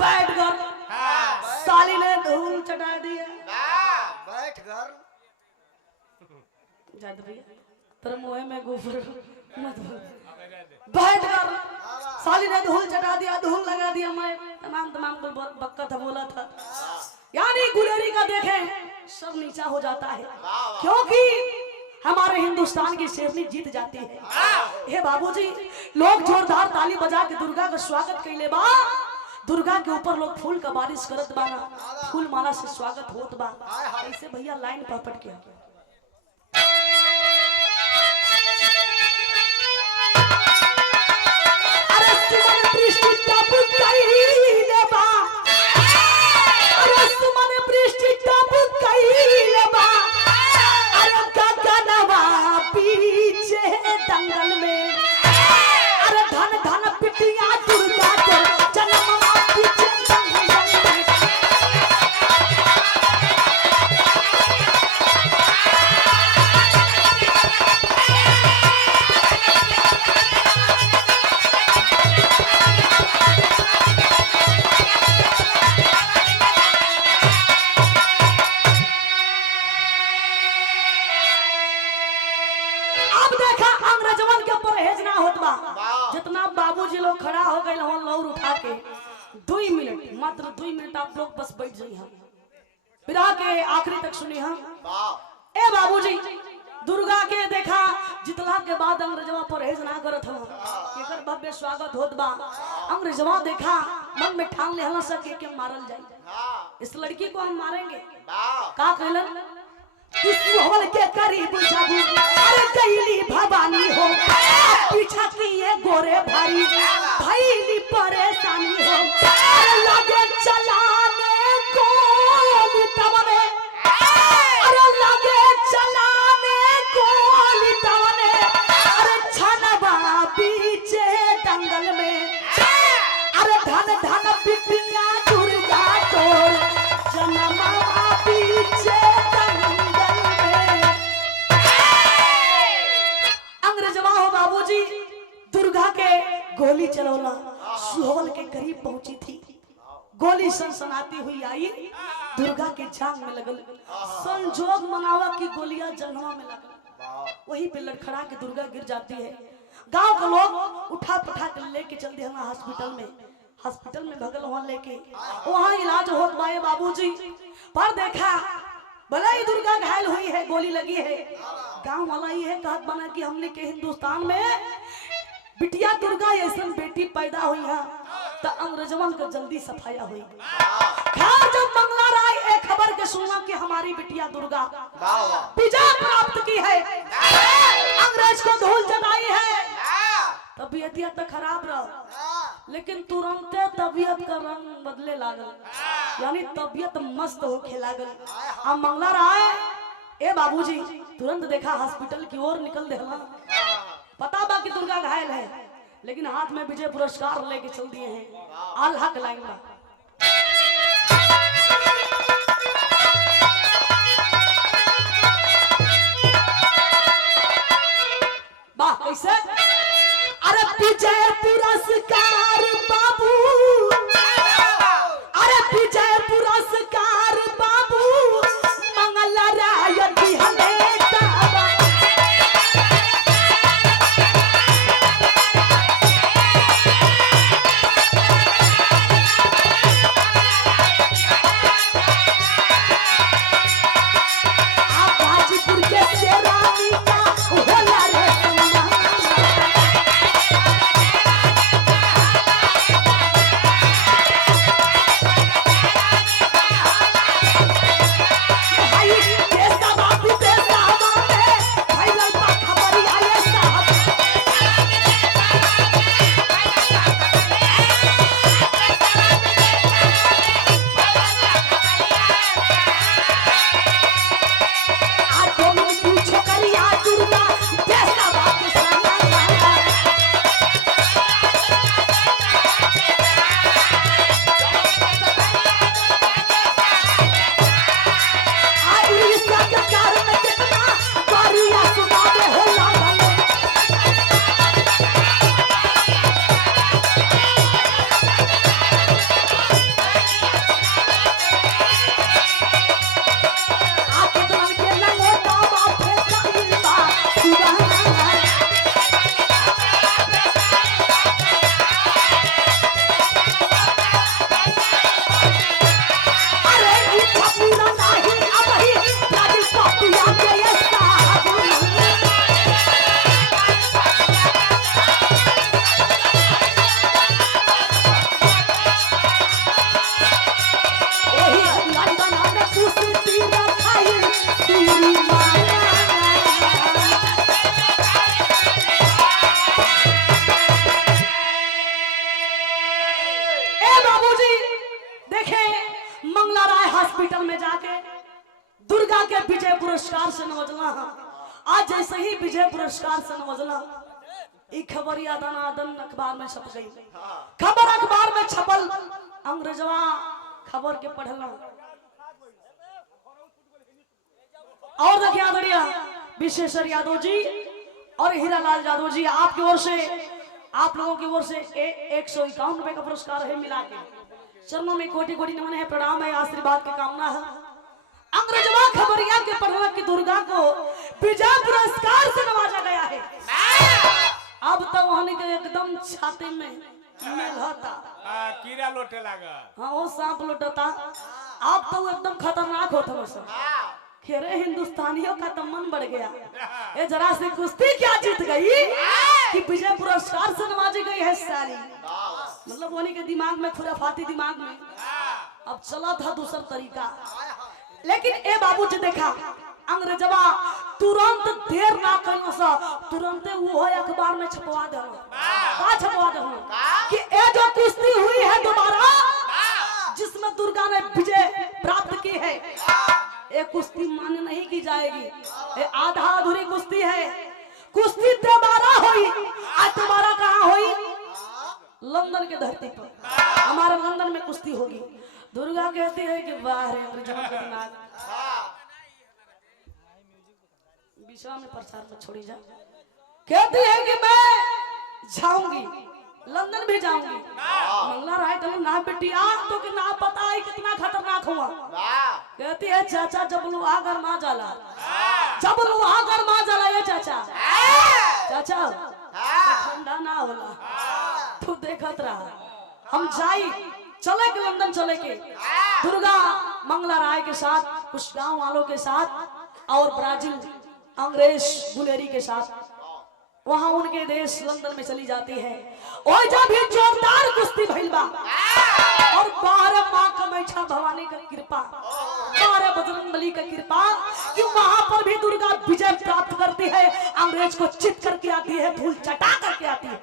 बैठ गए साली ने धूल चटा दिया बैठ घर जाद भैया तेरे मुंह में गोबर मत बोल बैठ गए साली ने धूल चटा दिया धूल लगा दिया मैं तमाम कुल बक्का था बोला था यानी गुलेरी का देखें सब नीचा हो जाता है क्योंकि हमारे हिंदुस्तान की शेरनी जीत जाती है। हे बाबूजी लोग जोरदार ताली बजा के दुर्गा का स्वागत कैले बा। दुर्गा के ऊपर लोग फूल का बारिश करत बाना फूल माला से स्वागत होत बा। ऐसे भैया लाइन पपट के अरे सुमन पृष्ठ टप कैले बा अरे सुमन पृष्ठ टप कैले बा अरे गगनवा पीछे दंगल में अरे धन धन पिटिया दुर्गा के जन्मवा पीछे दंगल में हो गई हो लौर उठा के 2 मिनट मात्र 2 मिनट आप लोग बस बैठ जाइए हम विराह के आखिरी तक सुनी हम ए बाबूजी दुर्गा के देखा जितला के बाद अंग्रेजवा परहेज ना करत हो एकर भव्य स्वागत होत बा अंग्रेजवा देखा मन में ठान लेहला सके के मारल जाए इस लड़की को हम मारेंगे का कहलन किसी होल के करीब जाबू अरे कैली भवानी हो पीछा किए गोरे भाई भईली परेशानी हो अरे लागे चलाने को तवने अरे लागे चलाने को तवने अरे छनवा पीछे दंगल में अरे धन धन पिपिया दुर्गा तोर जनमा पीछे बाबूजी दुर्गा के गोली चलौला सुहवल के करीब पहुंची थी गोली सनसनाती हुई आई दुर्गा के जांग में लगल संजोग मनावा की गोलियां जंघवा में लगल वही पे लड़खड़ा के दुर्गा गिर जाती है गांव के लोग उठा पठा के लेके चल दिया हॉस्पिटल में भगल वहां लेके वहां इलाज होत बाए बाबूजी पर देखा भला ही दुर्गा घायल हुई है गोली लगी है गांव वाला ये है कहत बना कि हमने के हिंदुस्तान में बिटिया दुर्गा ऐसा बेटी पैदा हुई है तो अंग्रेजवन को जल्दी सफाया हुई खैर जब मंगला राय एक खबर के सुना कि हमारी बिटिया दुर्गा विजय प्राप्त की है अंग्रेज को धूल जलाई है तबीयत तो खराब रहा लेकिन तुरंत तबीयत का रंग बदले लागल यानी तबीयत मस्त होके लागल अब मंगला राय ए बाबूजी तुरंत देखा हॉस्पिटल की ओर निकल देला पता बा कि दुर्गा घायल है लेकिन हाथ में विजय पुरस्कार लेके चल दिए हैं अल्लाह के लाइन में वाह कैसे अरे विजय पुरस्कार बाबू अरे विजय पुरस्कार बाबू मंगल राय दिहले ताबा आप हाजीपुर के शेरानी का होला रे हॉस्पिटल में जाके दुर्गा के विजय पुरस्कार से नवजला आज जैसे ही विजय पुरस्कार से नवजला खबर यादन अखबार में छप गई खबर अखबार में छपल अंग्रेजवा खबर के पढ़ला और देखिए आदरणीय विशेषर यादव जी और हीरालाल यादव जी आपकी ओर से आप लोगों की ओर से 151 रुपए का पुरस्कार है मिला के चरणों में कोटि कोटि नमन है प्रणाम है आशीर्वाद की कामना है अंग्रेजवा खबरिया के पढ़ला की दुर्गा को विजय पुरस्कार से नवाजा गया है अब तो वहां के एकदम छाते में मेलहता। कीड़ा लोटे लागा। हाँ वो सांप लुटता। आप तो एकदम खतरनाक होता हो सब। खेरे हिंदुस्तानियों का तो मन बढ़ गया। ये जरा सी कुश्ती क्या जीत गई कि विजय पुरस्कार से नवाजी गई है सारी। मतलब उन्हीं के दिमाग में खुराफाती दिमाग में अब चला था दूसरा तरीका। लेकिन ए बाबूजी देखा अंग्रेजवा तुरंत देर ना करना सा तुरंत वो अखबार में छपवा दे का छपवा दे कि ए जो कुश्ती हुई है दोबारा जिसमें दुर्गा ने विजय प्राप्त की है ये कुश्ती मान्य नहीं की जाएगी। ये आधा अधूरी कुश्ती है। कुश्ती दोबारा हुई। आज दोबारा कहाँ हुई? लंदन के धरती पर। हमारे लंदन में कुश्ती होगी। दुर्गा कहती है कि वाह रे विश्वा में प्रचार में छोड़ी जा। कहती है कि मैं जाऊंगी लंदन भी जाऊंगी। मंगला राय कहूँ ना बेटिया तो कि ना पता है कितना खतरनाक हुआ। कहती है चाचा जब लोहा गरमा जाला जब लोहा गरमा जाला ये चाचा चाचा ठंडा ना होला तू देखत रहा। हम जाई चले के लंदन चले के दुर्गा मंगला राय के साथ कुछ गांव वालों के साथ और ब्राजील अंग्रेज गुलेरी के साथ वहां उनके देश लंदन में चली जाती है। और जब भी जोरदार कुश्ती भइल बा और 12 मां कामाख्या भवानी का कृपा 12 बजरंगबली का कृपा कि वहां पर भी दुर्गा विजय प्राप्त करती है। अंग्रेज को चित करके आती है धूल चटा करके आती है।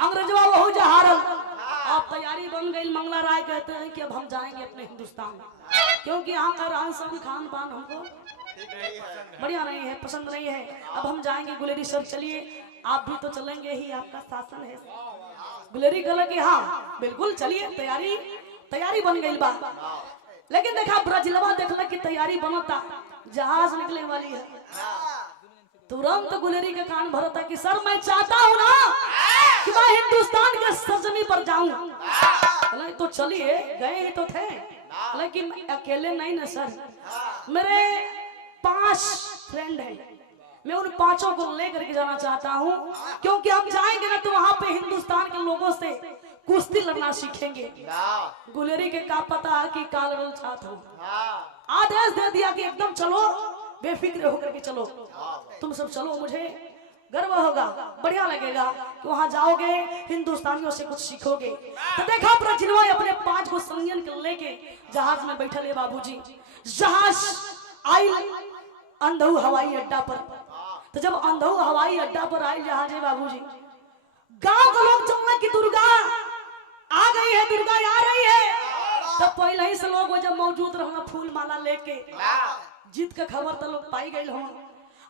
अंग्रेजवा वह जहारल आप तैयारी बन गई। मंगला राय कहते हैं कि अब हम जाएंगे अपने हिंदुस्तान क्योंकि यहाँ का रहन सहन खान पान हमको बढ़िया नहीं है पसंद नहीं है। अब हम जाएंगे गुलेरी सर चलिए आप भी तो चलेंगे ही आपका शासन है। गुलेरी कहला कि हाँ बिल्कुल चलिए तैयारी बन गई बा। लेकिन देखा ब्राजीलवा देखला कि तैयारी बनता जहाज निकलने वाली है। तुरंत गुलेरी के कान भरता कि सर मैं चाहता हूँ ना कि मैं हिंदुस्तान के सरजमी पर जाऊं। तो चलिए गए ही तो थे लेकिन अकेले नहीं ना सर मेरे 5 फ्रेंड हैं। मैं उन 5 को लेकर के जाना चाहता हूँ क्योंकि हम जाएंगे ना तो वहां पे हिंदुस्तान के लोगों से कुश्ती लड़ना सीखेंगे। गुलेरी के का पता कि काल रोल छात हो आदेश दे दिया कि एकदम चलो बेफिक्र होकर के चलो तुम सब चलो मुझे गर्व होगा बढ़िया लगेगा कि वहां जाओगे हिंदुस्तानियों से कुछ सीखोगे। तो देखा ब्राजीलवा अपने 5 को संगन के लेके जहाज में बैठल है बाबूजी। जहाज आई अंधऊ हवाई अड्डा पर। तो जब अंधऊ हवाई अड्डा पर आई जहाज है बाबूजी गांव के लोग चलना कि दुर्गा आ गई है दुर्गा आ रही है। तब पहले ही से लोग जब मौजूद रहना फूल माला लेके जीत का खबर तो लोग पाई गए हो।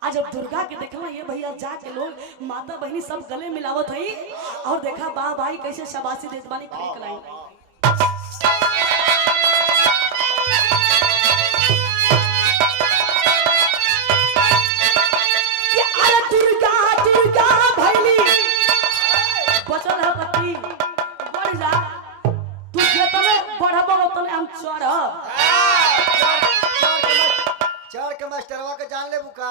आज जब दुर्गा के देखना ये भैया जाके लोग माता बहनी सब गले मिलावत है और देखा बा भाई कैसे शाबाशी देत बानी खड़ी कलाई। चढ़ के मास्टरवा के जान ले बुका।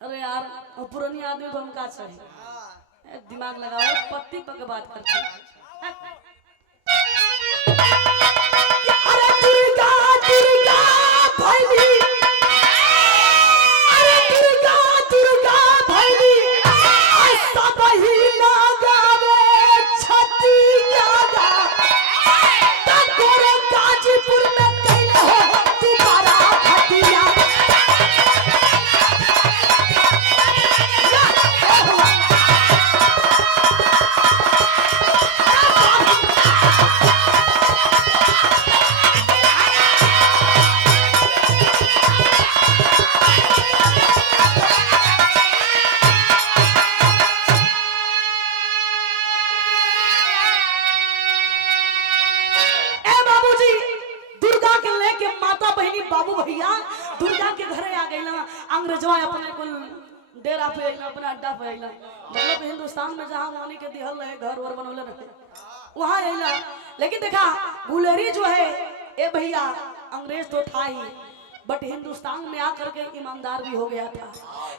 अरे यार पुरानी आदमी को हम का चाहिए दिमाग लगाओ पत्ती पक बात करते अरे दुर्गा दुर्गा भैली अरे दुर्गा दुर्गा भैली ऐसा बही ना गावे छती गागा तकोरे गाजीपुर में कैले हो तुम्हारा भतिया। बाबू भैया दुर्गा के घरे आ गई ना अंग्रेजवा अपने कुल डेरा पे आइला अपना अड्डा पे आइला मतलब हिंदुस्तान में जहां वानी के दिहल रहे घर और बनौले रहे वहां आइला। लेकिन देखा गुलेरी जो है ए भैया अंग्रेज तो था ही बट हिंदुस्तान में आकर के ईमानदार भी हो गया था।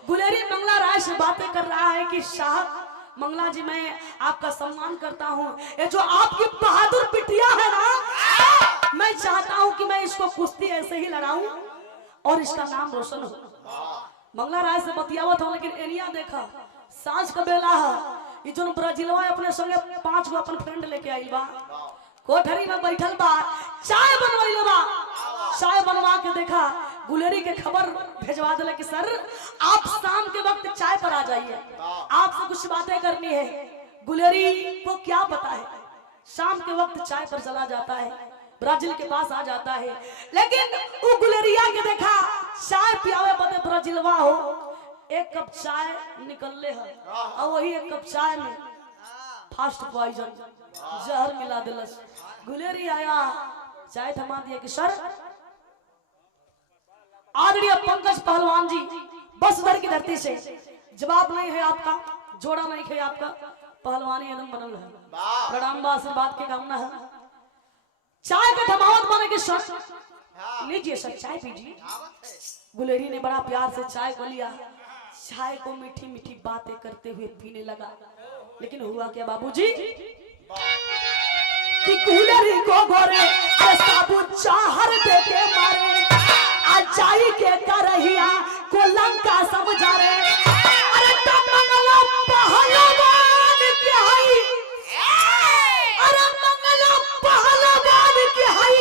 गुलेरी मंगला राय से बातें कर रहा है कि साहब मंगला जी मैं आपका सम्मान करता हूँ। ये जो आपकी बहादुर बिटिया है ना, मैं चाहता हूँ कि मैं इसको कुश्ती ऐसे ही लड़ाऊं और इसका नाम रोशन हो। मंगला राय से बतियावत हो, लेकिन एरिया देखा सांझ का बेला है। ये जो ब्राजीलवा अपने संगे 5 गो अपन फ्रेंड लेके आई बा, कोठरी में बैठल बा, चाय बनवाइले बा। चाय बनवा के देखा गुलेरी के खबर भेजवा दिले कि सर आप शाम के वक्त चाय पर आ जाइए, आपसे कुछ बातें करनी है। गुलेरी को क्या पता है, शाम के वक्त चाय पर चला जाता है, ब्राजील के पास आ जाता है। लेकिन वो गुलेरिया के देखा चाय पियावे बदे ब्राजीलवा हो, 1 कप चाय निकलले है और वही 1 कप चाय में फास्ट पॉइजन जहर मिला दिलस। गुलेरी आया, चाय थमा दिया कि सर आदरणीय पंकज पहलवान जी बस उधर की धरती से जवाब नहीं है आपका, जोड़ा नहीं है आपका, पहलवानी एकदम बनल है। प्रणाम आशीर्वाद के कामना है। चाय का थमावत माने कि सर लीजिए सर चाय पीजिए। गुलेरी ने बड़ा प्यार से चाय को लिया, चाय को मीठी मीठी बातें करते हुए पीने लगा। लेकिन हुआ क्या बाबूजी कि गुलेरी को गोरे साबुन चाहर दे के मारे, अजाई के करहिया को लंका समझा रे। अरे तो मंगला पहलवान के हई, अरे मंगला पहलवान के हई,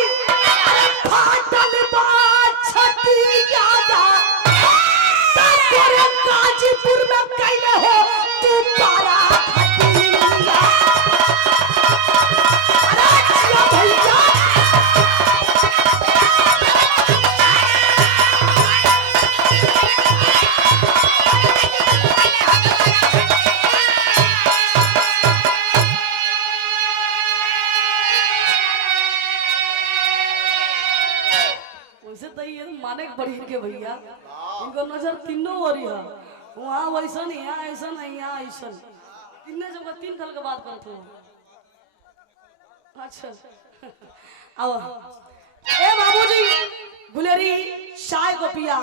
अरे फाटल बा छती यादा तोरे गाजीपुर में कैले हो तू पारा खटिया। अरे जिया भैया माने बड़ी के भैया, इनको नजर तीनों ओरी है, वहाँ वैसा नहीं है, ऐसा नहीं है, ऐसा तीन जगह 3 कल के बात करते हो। अच्छा आओ ए बाबूजी, गुलेरी चाय को पिया,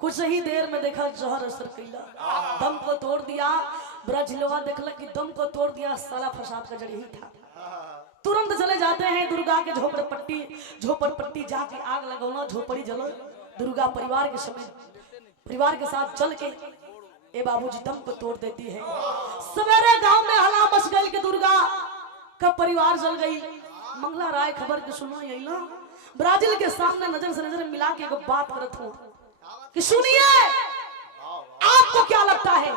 कुछ ही देर में देखा जहर असर कैला, दम को तोड़ दिया। ब्राजीलवा देखला कि दम को तोड़ दिया, साला फसाद का जड़ यही था। तुरंत चले जाते हैं दुर्गा के झोपड़पट्टी जाके आग लगौना, झोपड़ी जलो। दुर्गा परिवार के साथ चल के ए बाबूजी दम को तोड़ देती है। सवेरे गांव में हला मच गई कि दुर्गा का परिवार जल गई। मंगला राय खबर के सुनो यही ना, ब्राजील के सामने नजर से नजर मिला के एक बात करत हूँ कि सुनिए, आपको क्या लगता है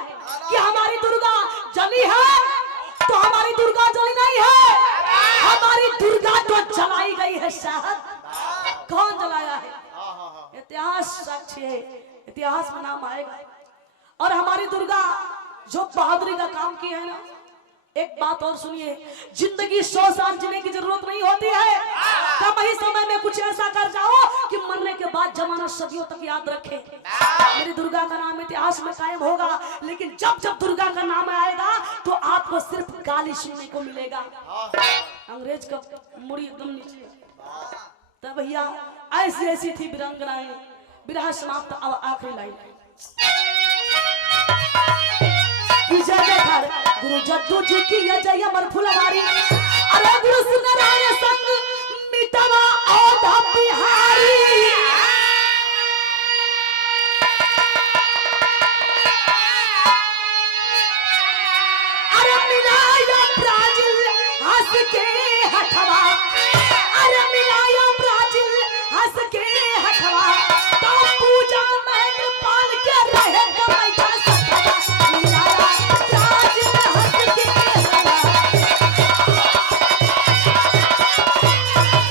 कि हमारी दुर्गा जली है? तो हमारी दुर्गा जली नहीं है, हमारी दुर्गा तो जलाई गई है साहब। कौन जलाया है? इतिहास साक्षी है, इतिहास में नाम आएगा। और हमारी दुर्गा जो बहादुरी का काम की है ना, एक बात और सुनिए, जिंदगी 100 साल जीने की जरूरत नहीं होती है, कम ही समय में कुछ ऐसा कर जाओ कि मरने के बाद जमाना सदियों तक याद रखे। मेरी दुर्गा का नाम इतिहास में कायम होगा, लेकिन जब जब दुर्गा का नाम आएगा तो आपको सिर्फ गाली सुनने को मिलेगा। अंग्रेज का मुड़ी एकदम नीचे। तब भैया ऐसी ऐसी थी वीरांगनाएं। विरह समाप्त, अब आखिरी लाइन। गुरु जद्दू जी की जय अमर फुलवारी, अरे गुरु सुन रहे